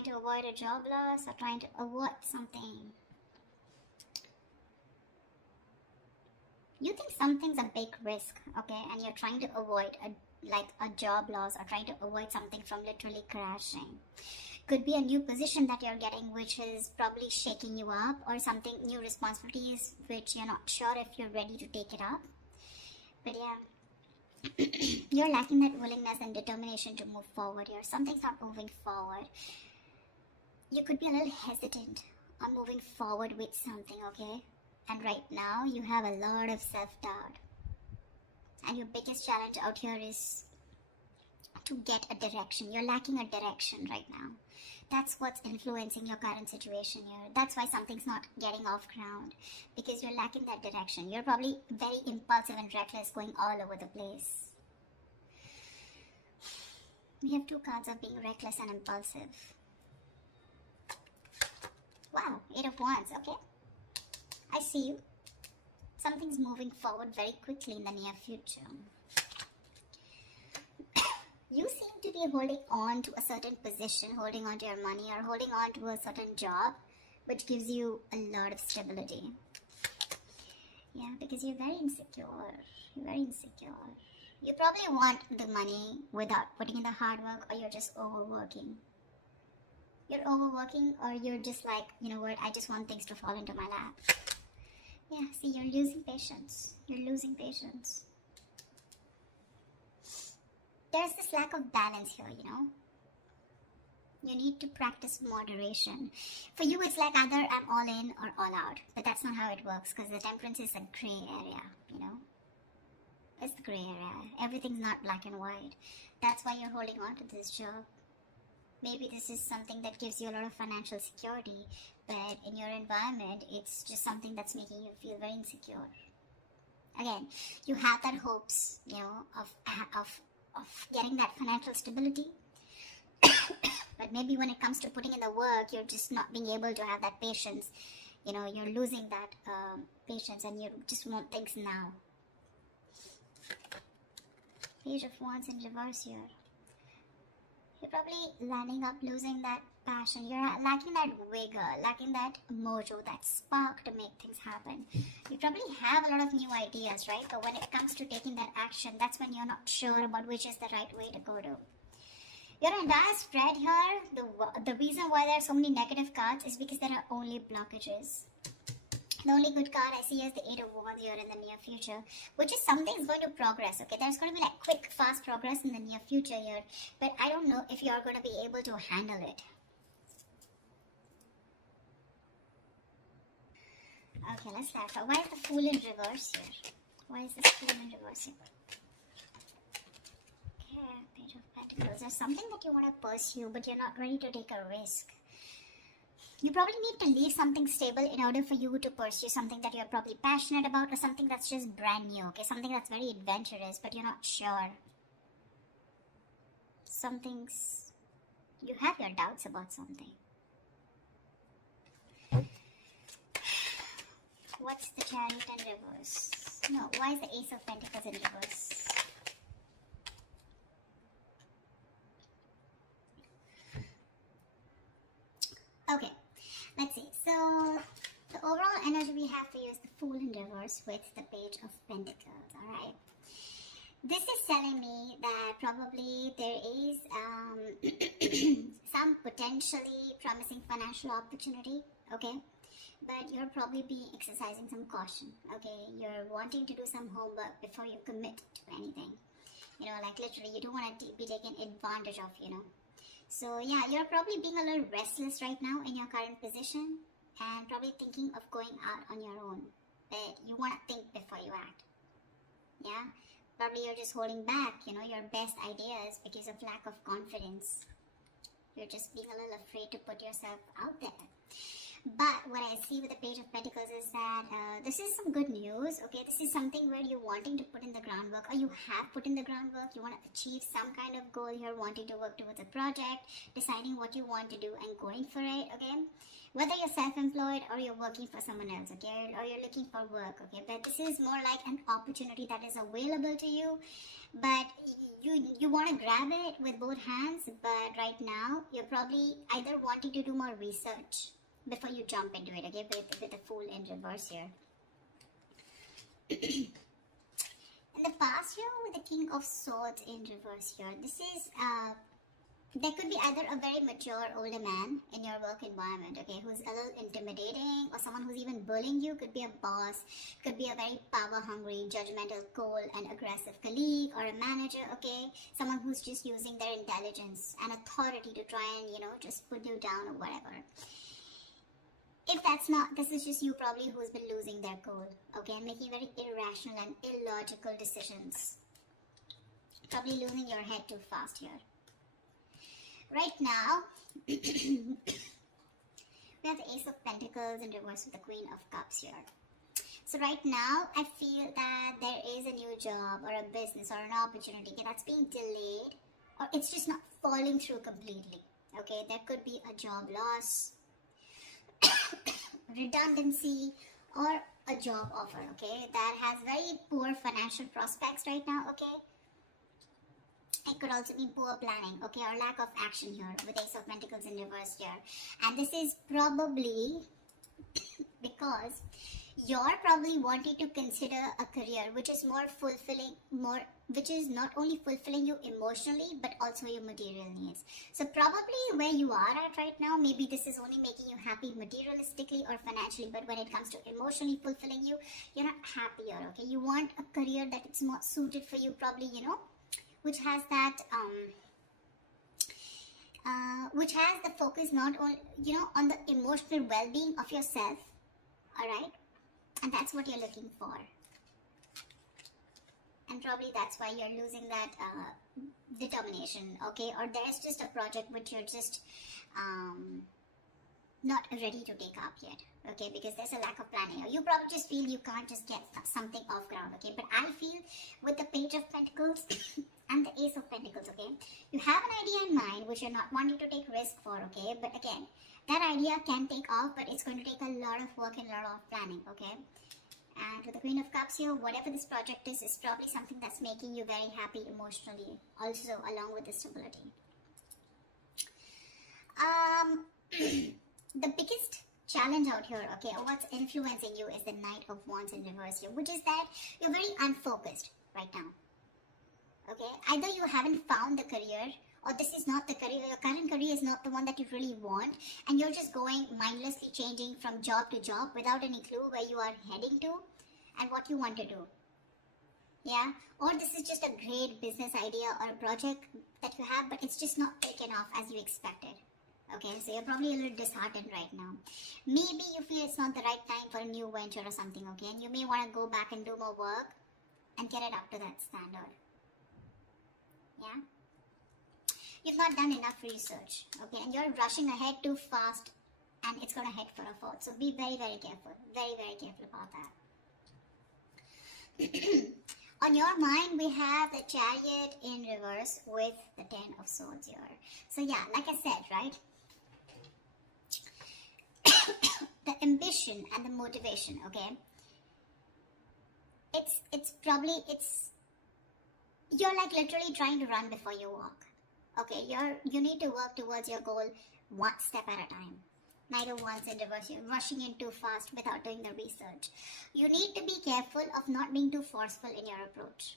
trying to avoid a job loss or trying to avoid something. You think something's a big risk, okay, and you're trying to avoid a job loss or trying to avoid something from literally crashing. Could be a new position that you're getting which is probably shaking you up, or something, new responsibilities which you're not sure if you're ready to take it up. But yeah, you're lacking that willingness and determination to move forward here. Something's not moving forward. You could be a little hesitant on moving forward with something, okay? And right now, you have a lot of self-doubt. And your biggest challenge out here is to get a direction. You're lacking a direction right now. That's what's influencing your current situation here. That's why something's not getting off ground. Because you're lacking that direction. You're probably very impulsive and reckless, going all over the place. We have two cards of being reckless and impulsive. Wow, 8 of Wands, okay. I see you. Something's moving forward very quickly in the near future. You seem to be holding on to a certain position, holding on to your money, or holding on to a certain job, which gives you a lot of stability. Yeah, because you're very insecure. You're very insecure. You probably want the money without putting in the hard work, or you're just overworking. You're overworking, or you're just like, you know what, I just want things to fall into my lap. Yeah, see, you're losing patience. You're losing patience. There's this lack of balance here, you know. You need to practice moderation. For you, it's like either I'm all in or all out. But that's not how it works, because the temperance is a gray area, you know. It's the gray area. Everything's not black and white. That's why you're holding on to this job. Maybe this is something that gives you a lot of financial security, but in your environment, it's just something that's making you feel very insecure. Again, you have that hopes, you know, of getting that financial stability. But maybe when it comes to putting in the work, you're just not being able to have that patience. You know, you're losing that patience, and you just want things now. Page of Wands in reverse here. You're probably landing up losing that passion. You're lacking that vigor, lacking that mojo, that spark to make things happen. You probably have a lot of new ideas, right? But when it comes to taking that action, that's when you're not sure about which is the right way to go to. Your entire spread here, the reason why there are so many negative cards is because there are only blockages. The only good card I see is the 8 of Wands here in the near future, which is something's going to progress, okay? There's going to be like quick, fast progress in the near future here, but I don't know if you're going to be able to handle it. Okay, let's clarify. Why is the Fool in reverse here? Why is this Fool in reverse here? Okay, Page of Pentacles. There's something that you want to pursue, but you're not ready to take a risk. You probably need to leave something stable in order for you to pursue something that you're probably passionate about, or something that's just brand new, okay? Something that's very adventurous, but you're not sure. You have your doubts about something. What's the Chariot in reverse? No, why is the Ace of Pentacles in reverse? Okay. Let's see. So, the overall energy we have for you is the Fool in reverse with the Page of Pentacles, alright? This is telling me that probably there is some potentially promising financial opportunity, okay? But you're probably be exercising some caution, okay? You're wanting to do some homework before you commit to anything. You know, like literally, you don't want to be taken advantage of, you know? So yeah, you're probably being a little restless right now in your current position, and probably thinking of going out on your own. But you want to think before you act. Yeah? Probably you're just holding back, you know, your best ideas because of lack of confidence. You're just being a little afraid to put yourself out there. But what I see with the Page of Pentacles is that this is some good news, okay? This is something where you're wanting to put in the groundwork, or you have put in the groundwork. You want to achieve some kind of goal here, wanting to work towards a project, deciding what you want to do and going for it, okay? Whether you're self-employed or you're working for someone else, okay? Or you're looking for work, okay? But this is more like an opportunity that is available to you, but you want to grab it with both hands. But right now you're probably either wanting to do more research before you jump into it, okay? With the Fool in reverse here. In the past here, with the King of Swords in reverse here, this is there could be either a very mature older man in your work environment, okay, who's a little intimidating, or someone who's even bullying you. Could be a boss, could be a very power hungry, judgmental, cold and aggressive colleague, or a manager, okay, someone who's just using their intelligence and authority to try and, you know, just put you down or whatever. If that's not, this is just you probably who's been losing their cool, okay, and making very irrational and illogical decisions. Probably losing your head too fast here. Right now, we have the Ace of Pentacles in reverse with the Queen of Cups here. So right now, I feel that there is a new job or a business or an opportunity that's being delayed, or it's just not falling through completely, okay? There could be a job loss, redundancy, or a job offer, okay, that has very poor financial prospects right now, okay? It could also be poor planning, okay, or lack of action here with Ace of Pentacles in reverse here. And this is probably because you're probably wanting to consider a career which is more fulfilling, which is not only fulfilling you emotionally but also your material needs. So probably where you are at right now, maybe this is only making you happy materialistically or financially, but when it comes to emotionally fulfilling you, you're not happier, okay? You want a career that it's more suited for you, probably, you know, which has that which has the focus not on, you know, on the emotional well-being of yourself, all right? And that's what you're looking for. And probably that's why you're losing that determination, okay? Or there's just a project which you're just not ready to take up yet, okay? Because there's a lack of planning. Or you probably just feel you can't just get something off ground, okay? But I feel with the Page of Pentacles and the Ace of Pentacles, okay, you have an idea in mind which you're not wanting to take risk for, okay? But again, that idea can take off, but it's going to take a lot of work and a lot of planning, okay? And with the Queen of Cups here, whatever this project is probably something that's making you very happy emotionally, also along with the stability. The biggest challenge out here, okay, or what's influencing you is the Knight of Wands in reverse here, which is that you're very unfocused right now, okay? Either you haven't found the career, or this is not the career, your current career is not the one that you really want, and you're just going mindlessly changing from job to job without any clue where you are heading to and what you want to do, yeah? Or this is just a great business idea or a project that you have, but it's just not taken off as you expected. Okay, so you're probably a little disheartened right now. Maybe you feel it's not the right time for a new venture or something, okay? And you may want to go back and do more work and get it up to that standard. Yeah? You've not done enough research, okay? And you're rushing ahead too fast and it's going to head for a fall. So be very, very careful. Very, very careful about that. On your mind, we have the Chariot in reverse with the Ten of Swords here. So yeah, like I said, right? The ambition and the motivation, okay? It's probably, you're like literally trying to run before you walk. Okay, you need to work towards your goal one step at a time. Knight of Wands in reverse, you're rushing in too fast without doing the research. You need to be careful of not being too forceful in your approach.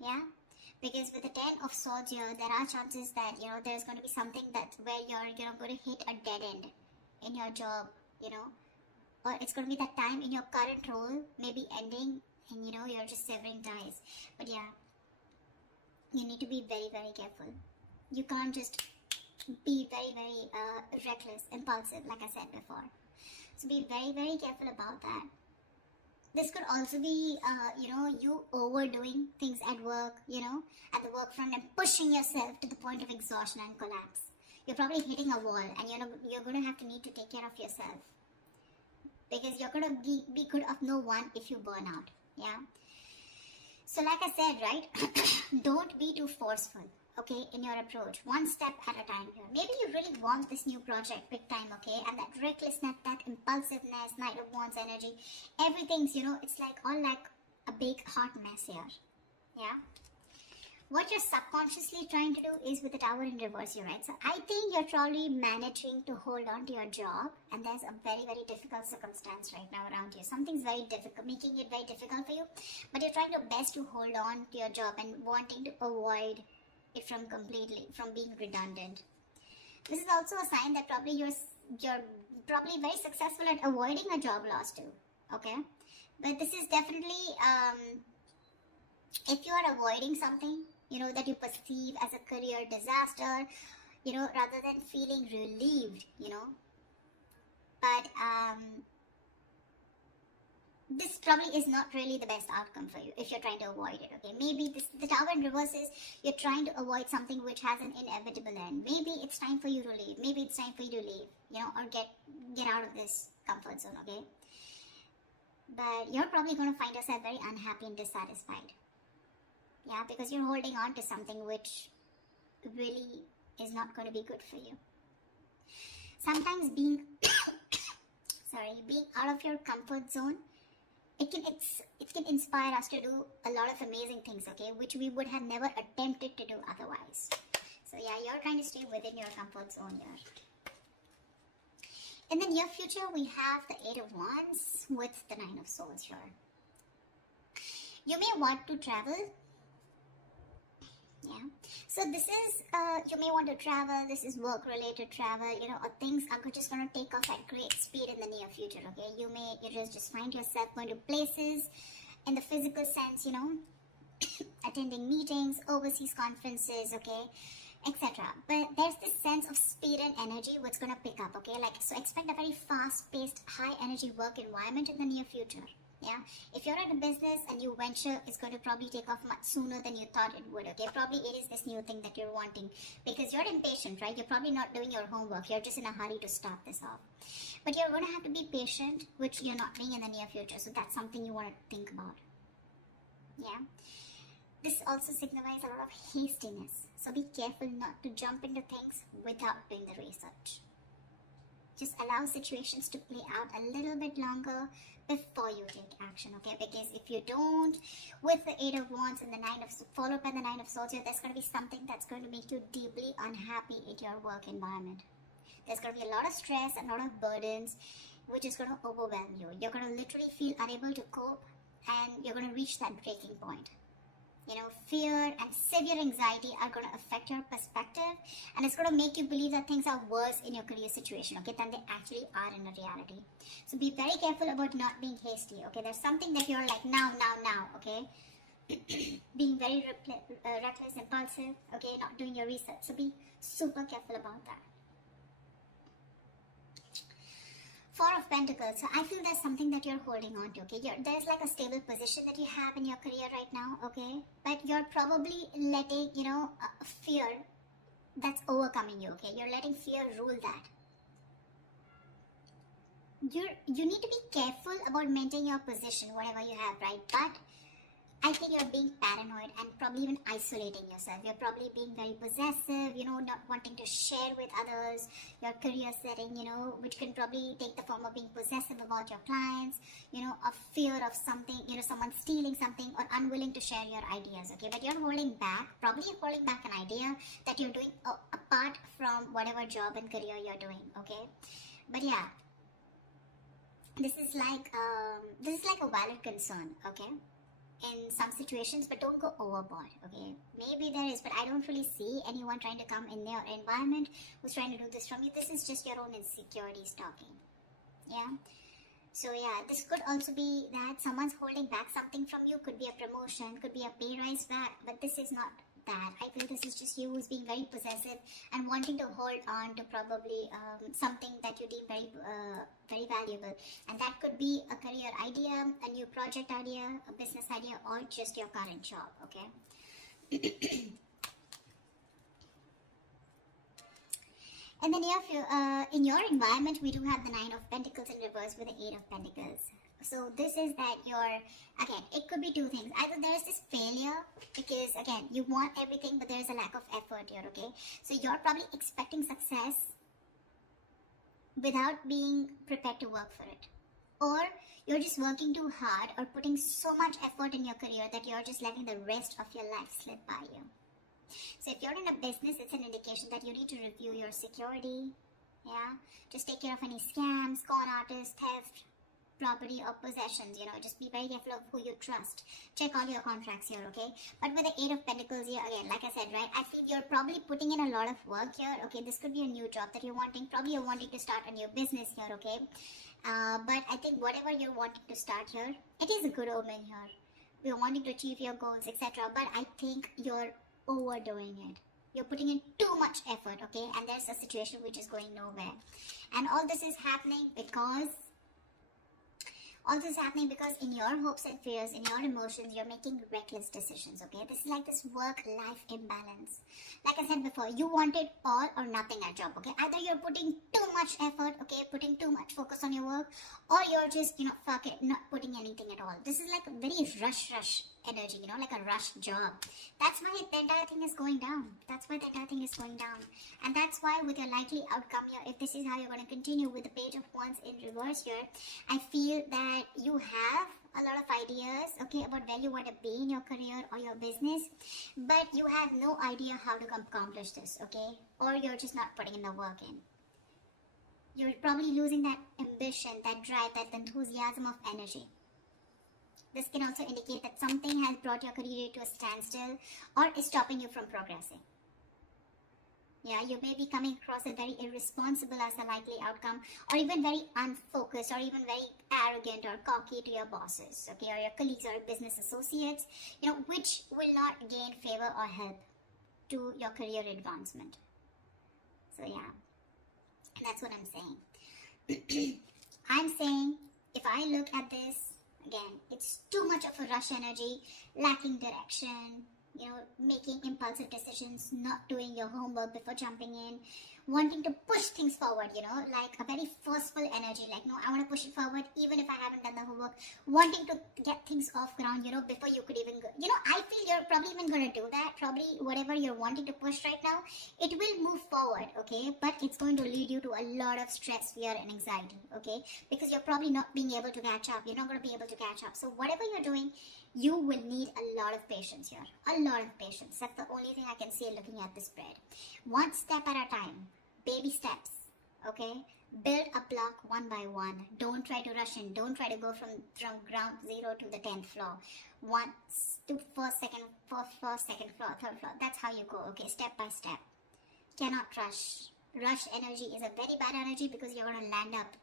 Yeah? Because with the Ten of Swords here, there are chances that, you know, there's going to be something that where you're, you know, going to hit a dead end in your job, you know, or it's going to be that time in your current role maybe ending and, you know, you're just severing ties. But yeah, you need to be very, very careful. You can't just be very, very reckless, impulsive, like I said before. So be very, very careful about that. This could also be, you know, you overdoing things at work, you know, at the work front and pushing yourself to the point of exhaustion and collapse. you're probably hitting a wall, and you're going to have to need to take care of yourself, because you're going to be good of no one if you burn out. Yeah. So like I said, right, don't be too forceful, okay, in your approach. One step at a time here. Maybe you really want this new project big time, okay, and that recklessness, that impulsiveness, Knight of Wands energy, everything's, it's like all like a big hot mess here. Yeah. What you're subconsciously trying to do is with the Tower in reverse here, right? So I think you're probably managing to hold on to your job, and there's a very, very difficult circumstance right now around you. Something's very difficult, making it very difficult for you, but you're trying your best to hold on to your job and wanting to avoid it from being redundant. This is also a sign that probably you're probably very successful at avoiding a job loss too, okay? But this is definitely, if you are avoiding something, that you perceive as a career disaster, rather than feeling relieved, but this probably is not really the best outcome for you if you're trying to avoid it, okay? Maybe the Tower in reverse is you're trying to avoid something which has an inevitable end. Maybe it's time for you to leave. Maybe it's time for you to leave, or get out of this comfort zone, okay? But you're probably going to find yourself very unhappy and dissatisfied. Yeah, because you're holding on to something which really is not going to be good for you. Sometimes being out of your comfort zone, it can inspire us to do a lot of amazing things, okay, which we would have never attempted to do otherwise. So yeah, you're trying to stay within your comfort zone here. In the near future, we have the Eight of Wands with the Nine of Swords here. You may want to travel. Yeah, so this is, you may want to travel, this is work-related travel, or things are just going to take off at great speed in the near future, okay? You just find yourself going to places in the physical sense, attending meetings, overseas conferences, okay, etc. But there's this sense of speed and energy which going to pick up, okay? So expect a very fast-paced, high-energy work environment in the near future. Yeah, if you're at a business, a new venture is going to probably take off much sooner than you thought it would, okay? Probably it is this new thing that you're wanting, because you're impatient, right? You're probably not doing your homework. You're just in a hurry to start this off. But you're going to have to be patient, which you're not doing in the near future. So that's something you want to think about. Yeah. This also signifies a lot of hastiness. So be careful not to jump into things without doing the research. Just allow situations to play out a little bit longer before you take action, okay? Because if you don't, with the Eight of Wands and followed by the Nine of Swords, there's going to be something that's going to make you deeply unhappy in your work environment. There's going to be a lot of stress and a lot of burdens, which is going to overwhelm you. You're going to literally feel unable to cope, and you're going to reach that breaking point. Fear and severe anxiety are going to affect your perspective, and it's going to make you believe that things are worse in your career situation, okay, than they actually are in a reality. So be very careful about not being hasty, okay? There's something that you're like, now, okay? Being very reckless, impulsive, okay? Not doing your research. So be super careful about that. Four of Pentacles. So I feel there's something that you're holding on to, okay? There's like a stable position that you have in your career right now, okay? But you're probably letting, fear that's overcoming you, okay? You're letting fear rule that. You need to be careful about maintaining your position, whatever you have, right? But I think you're being paranoid and probably even isolating yourself. You're probably being very possessive, not wanting to share with others your career setting, which can probably take the form of being possessive about your clients, a fear of something, someone stealing something, or unwilling to share your ideas, okay? But you're holding back, probably holding back an idea that you're doing apart from whatever job and career you're doing, okay? But yeah, this is like a valid concern, okay? In some situations, but don't go overboard, okay? Maybe there is, but I don't really see anyone trying to come in their environment who's trying to do this from you. This is just your own insecurities talking. Yeah. So yeah, this could also be that someone's holding back something from you. Could be a promotion, could be a pay rise back, but this is not that. I feel this is just you who's being very possessive and wanting to hold on to probably something that you deem very valuable, and that could be a career idea, a new project idea, a business idea, or just your current job, okay? And then in your environment, we do have the Nine of Pentacles in reverse with the Eight of Pentacles. So this is that again, it could be two things. Either there is this failure because, again, you want everything, but there is a lack of effort here, okay? So you're probably expecting success without being prepared to work for it. Or you're just working too hard or putting so much effort in your career that you're just letting the rest of your life slip by you. So if you're in a business, it's an indication that you need to review your security. Yeah, just take care of any scams, con artists, theft, property or possessions. Just be very careful of who you trust. Check all your contracts here, okay? But with the Eight of Pentacles here, again, like I said, right, I feel you're probably putting in a lot of work here, okay? This could be a new job that you're wanting. Probably you're wanting to start a new business here, okay? But I think whatever you're wanting to start here, it is a good omen here. You're wanting to achieve your goals, etc. But I think you're overdoing it. You're putting in too much effort, okay? And there's a situation which is going nowhere. And all this is happening because in your hopes and fears, in your emotions, you're making reckless decisions, okay? This is like this work-life imbalance. Like I said before, you wanted all or nothing at job, okay? Either you're putting too much effort, okay, putting too much focus on your work, or you're just, fuck it, not putting anything at all. This is like a very rush energy, like a rush job. That's why the entire thing is going down. And that's why with your likely outcome here, if this is how you're going to continue with the Page of Wands in reverse here, I feel that you have a lot of ideas, okay, about where you want to be in your career or your business, but you have no idea how to accomplish this, okay? Or you're just not putting in the work in. You're probably losing that ambition, that drive, that enthusiasm of energy. This can also indicate that something has brought your career to a standstill or is stopping you from progressing. Yeah, you may be coming across as very irresponsible as the likely outcome, or even very unfocused, or even very arrogant or cocky to your bosses, okay, or your colleagues or business associates, which will not gain favor or help to your career advancement. So yeah, that's what I'm saying. I'm saying, if I look at this, again, it's too much of a rush energy, lacking direction, making impulsive decisions, not doing your homework before jumping in, wanting to push things forward, like a very forceful energy, like, no, I want to push it forward even if I haven't done the homework, wanting to get things off ground, before you could even go. I feel you're probably even going to do that. Probably whatever you're wanting to push right now, it will move forward, okay? But it's going to lead you to a lot of stress, fear, and anxiety, okay? Because you're probably not being able to catch up. You're not going to be able to catch up. So whatever you're doing, you will need a lot of patience here. A lot of patience. That's the only thing I can say looking at this spread. One step at a time. Baby steps. Okay? Build a block one by one. Don't try to rush in. Don't try to go from ground zero to the 10th floor. Once to first, second floor, third floor. That's how you go. Okay? Step by step. Cannot rush. Rush energy is a very bad energy because you're going to land up,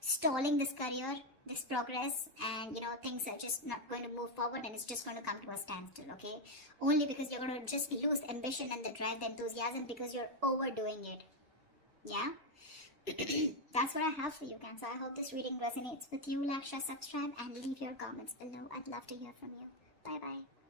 stalling this career, this progress, and things are just not going to move forward, and it's just going to come to a standstill, okay? Only because you're going to just lose ambition and the drive, the enthusiasm, because you're overdoing it. Yeah? That's what I have for you, Cancer. I hope this reading resonates with you. Like, share, subscribe, and leave your comments below. I'd love to hear from you. Bye bye.